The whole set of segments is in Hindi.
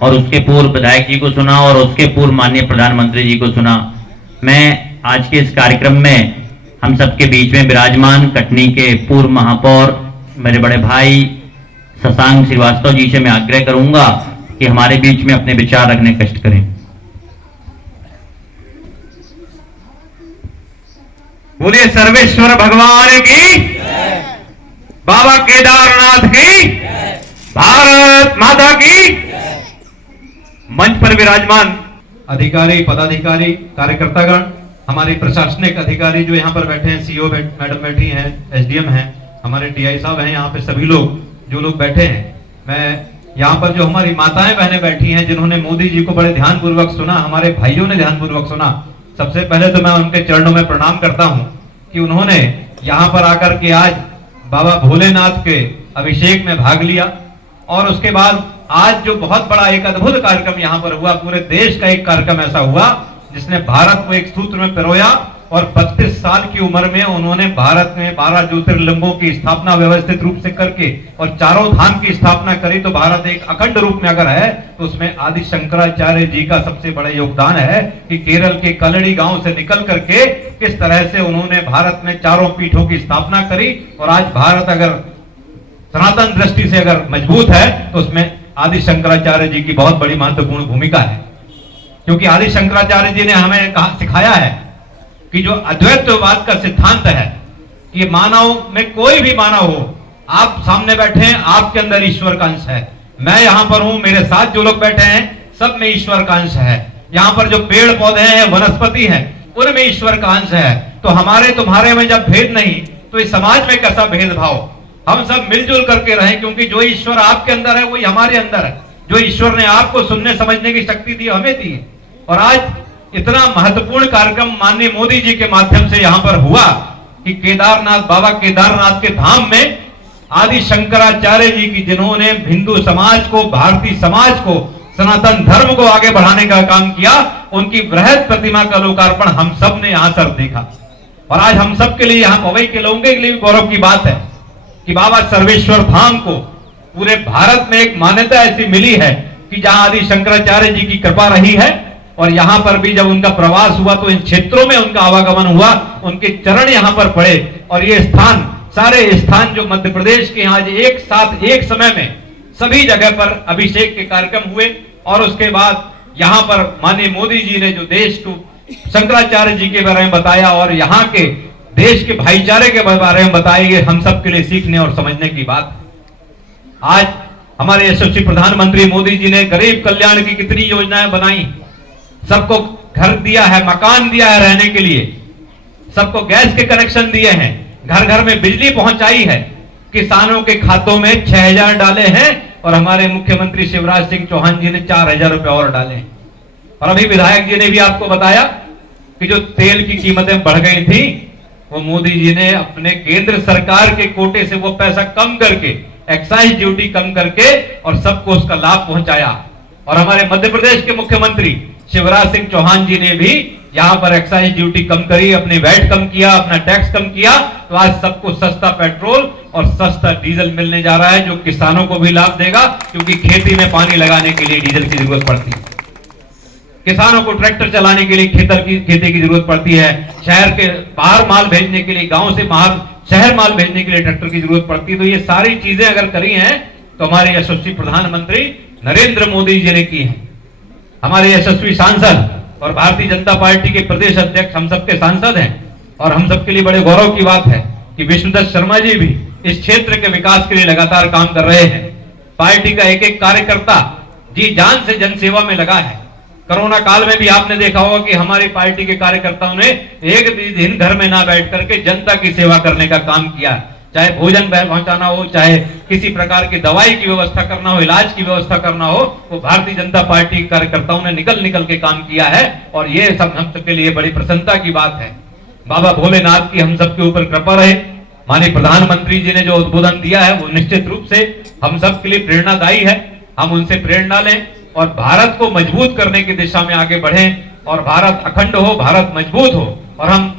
और उसके पूर्व विधायक जी को सुना और उसके पूर्व माननीय प्रधानमंत्री जी को सुना। मैं आज के इस कार्यक्रम में हम सबके बीच में विराजमान कटनी के पूर्व महापौर मेरे बड़े भाई शशांक श्रीवास्तव जी से मैं आग्रह करूंगा कि हमारे बीच में अपने विचार रखने कष्ट करें। बोलिए सर्वेश्वर भगवान की, बाबा केदारनाथ की, भारत माता की। मंच पर विराजमान अधिकारी, पदाधिकारी, कार्यकर्तागण, हमारे प्रशासनिक अधिकारी जो यहाँ पर बैठे हैं, सीओ मैडम बैठी हैं, एसडीएम हैं, हमारे टीआई साहब हैं, यहाँ पे सभी लोग जो लोग बैठे हैं। मैं यहाँ पर जो हमारी माताएं बहनें बैठी हैं जिन्होंने मोदी जी को बड़े ध्यानपूर्वक सुना, हमारे भाइयों ने ध्यानपूर्वक सुना, सबसे पहले तो मैं उनके चरणों में प्रणाम करता हूं कि उन्होंने यहाँ पर आकर के आज बाबा भोलेनाथ के अभिषेक में भाग लिया। और उसके बाद आज जो बहुत बड़ा एक अद्भुत कार्यक्रम यहाँ पर हुआ, पूरे देश का एक कार्यक्रम ऐसा हुआ जिसने भारत को एक सूत्र में पिरोया और 32 साल की उम्र में उन्होंने भारत में 12 ज्योतिर्लिंगों की स्थापना व्यवस्थित रूप से करके और चारों धाम की स्थापना करी। तो भारत एक अखंड रूप में अगर है तो उसमें आदि शंकराचार्य जी का सबसे बड़ा योगदान है कि केरल के कलड़ी गांव से निकल करके किस तरह से उन्होंने भारत में चारों पीठों की स्थापना करी। और आज भारत अगर सनातन दृष्टि से अगर मजबूत है तो उसमें आदि शंकराचार्य जी की बहुत बड़ी महत्वपूर्ण भूमिका है, क्योंकि आदि शंकराचार्य जी ने हमें सिखाया है कि जो अद्वैतवाद का सिद्धांत है कि मानव में कोई भी मानव हो, आप सामने बैठे हैं, आपके अंदर ईश्वर का अंश है। मैं यहां पर हूं, मेरे साथ जो लोग बैठे हैं सब में ईश्वर का अंश है। यहां पर जो पेड़ पौधे हैं, वनस्पति हैं, उनमें ईश्वर का अंश है। तो हमारे तुम्हारे में जब भेद नहीं तो इस समाज में कैसा भेदभाव। हम सब मिलजुल करके रहें, क्योंकि जो ईश्वर आपके अंदर है वही हमारे अंदर है। जो ईश्वर ने आपको सुनने समझने की शक्ति दी हमें दी है। और आज इतना महत्वपूर्ण कार्यक्रम माननीय मोदी जी के माध्यम से यहां पर हुआ कि केदारनाथ, बाबा केदारनाथ के धाम में आदि शंकराचार्य जी की, जिन्होंने हिंदू समाज को, भारतीय समाज को, सनातन धर्म को आगे बढ़ाने का काम किया, उनकी वृहद प्रतिमा का लोकार्पण हम सब ने यहां सर देखा। और आज हम सब के लिए, यहां पवई के लोगों के लिए भी गौरव की बात है कि बाबा सर्वेश्वर धाम को पूरे भारत में एक मान्यता ऐसी मिली है कि जहां आदि शंकराचार्य जी की कृपा रही है। और यहां पर भी जब उनका प्रवास हुआ तो इन क्षेत्रों में उनका आवागमन हुआ, उनके चरण यहां पर पड़े। और ये स्थान, सारे स्थान जो मध्य प्रदेश के आज एक साथ एक समय में सभी जगह पर अभिषेक के कार्यक्रम हुए। और उसके बाद यहां पर माननीय मोदी जी ने जो देश को शंकराचार्य जी के बारे में बताया और यहाँ के देश के भाईचारे के बारे में बताया, ये हम सब के लिए सीखने और समझने की बात है। आज हमारे यशस्वी प्रधानमंत्री मोदी जी ने गरीब कल्याण की कितनी योजनाएं बनाई, सबको घर दिया है, मकान दिया है रहने के लिए, सबको गैस के कनेक्शन दिए हैं, घर घर में बिजली पहुंचाई है, किसानों के खातों में 6000 डाले हैं। और हमारे मुख्यमंत्री शिवराज सिंह चौहान जी ने 4000 रुपए और डाले हैं। और अभी विधायक जी ने भी आपको बताया कि जो तेल की कीमतें बढ़ गई थी, वो मोदी जी ने अपने केंद्र सरकार के कोटे से वो पैसा कम करके, एक्साइज ड्यूटी कम करके और सबको उसका लाभ पहुंचाया। और हमारे मध्य प्रदेश के मुख्यमंत्री शिवराज सिंह चौहान जी ने भी यहां पर एक्साइज ड्यूटी कम करी, अपने वैट कम किया, अपना टैक्स कम किया। तो आज सबको सस्ता पेट्रोल और सस्ता डीजल मिलने जा रहा है, जो किसानों को भी लाभ देगा, क्योंकि खेती में पानी लगाने के लिए डीजल की जरूरत पड़ती है, किसानों को ट्रैक्टर चलाने के लिए खेती की जरूरत पड़ती है, शहर के बाहर माल भेजने के लिए, गांव से बाहर शहर माल भेजने के लिए ट्रैक्टर की जरूरत पड़ती है। तो ये सारी चीजें अगर करी हैं तो हमारे यशस्वी प्रधानमंत्री नरेंद्र मोदी जी ने की है। हमारे यशस्वी सांसद और भारतीय जनता पार्टी के प्रदेश अध्यक्ष हम सबके सांसद हैं। और हम सबके लिए बड़े गौरव की बात है कि विष्णुदत्त शर्मा जी भी इस क्षेत्र के विकास के लिए लगातार काम कर रहे हैं। पार्टी का एक एक कार्यकर्ता जी जान से जनसेवा में लगा है। कोरोना काल में भी आपने देखा होगा कि हमारी पार्टी के कार्यकर्ताओं ने एक भी दिन घर में ना बैठ करके जनता की सेवा करने का काम किया, चाहे भोजन पहुंचाना हो, चाहे किसी प्रकार की दवाई की व्यवस्था करना हो, इलाज की व्यवस्था करना हो, वो भारतीय जनता पार्टी के कार्यकर्ताओं ने निकल के काम किया है। और ये सब हम सबके लिए बड़ी प्रसन्नता की बात है। बाबा भोलेनाथ की हम सबके ऊपर कृपा रहे। माननीय प्रधानमंत्री जी ने जो उद्बोधन दिया है वो निश्चित रूप से हम सब के लिए प्रेरणादायी है। हम उनसे प्रेरणा लें और भारत को मजबूत करने की दिशा में आगे बढ़ें और भारत अखंड हो, भारत मजबूत हो। और हम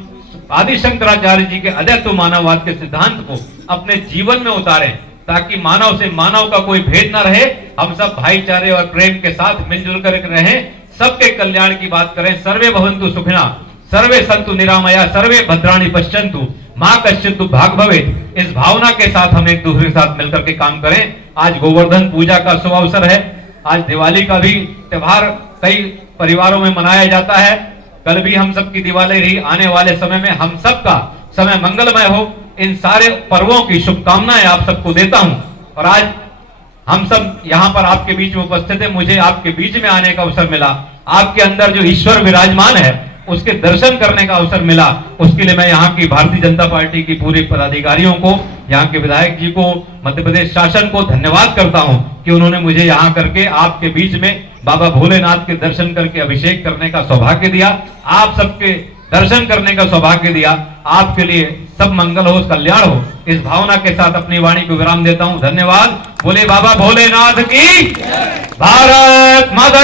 आदि शंकराचार्य जी के अद्वैत मानववाद के सिद्धांत को अपने जीवन में उतारें। ताकि मानव से मानव का कोई भेद न रहे, हम सब भाईचारे और प्रेम के साथ मिलजुल कर रहें, सबके कल्याण की बात करें। सर्वे भवन्तु सुखिनः, सर्वे सन्तु निरामया, सर्वे भद्राणि पश्यन्तु, मां कश्चित् दुर्भाग् भवेत्। इस भावना के साथ हम एक दूसरे के साथ मिलकर के काम करें। आज गोवर्धन पूजा का शुभ अवसर है, आज दिवाली का भी त्योहार कई परिवारों में मनाया जाता है। कल भी हम सबकी दिवाली रही, आने वाले समय में हम सबका समय मंगलमय हो, इन सारे पर्वों की शुभकामनाएं आप सबको देता हूं। और आज हम सब यहाँ पर आपके बीच में उपस्थित है, मुझे आपके बीच में आने का अवसर मिला, आपके अंदर जो ईश्वर विराजमान है उसके दर्शन करने का अवसर मिला। उसके लिए मैं यहाँ की भारतीय जनता पार्टी की पूरे पदाधिकारियों को, यहाँ के विधायक जी को, मध्य प्रदेश शासन को धन्यवाद करता हूँ कि उन्होंने मुझे यहाँ करके आपके बीच में बाबा भोलेनाथ के दर्शन करके अभिषेक करने का सौभाग्य दिया, आप सबके दर्शन करने का सौभाग्य दिया। आपके लिए सब मंगल हो, कल्याण हो, इस भावना के साथ अपनी वाणी को विराम देता हूँ। धन्यवाद। बोले बाबा भोलेनाथ की, भारत माता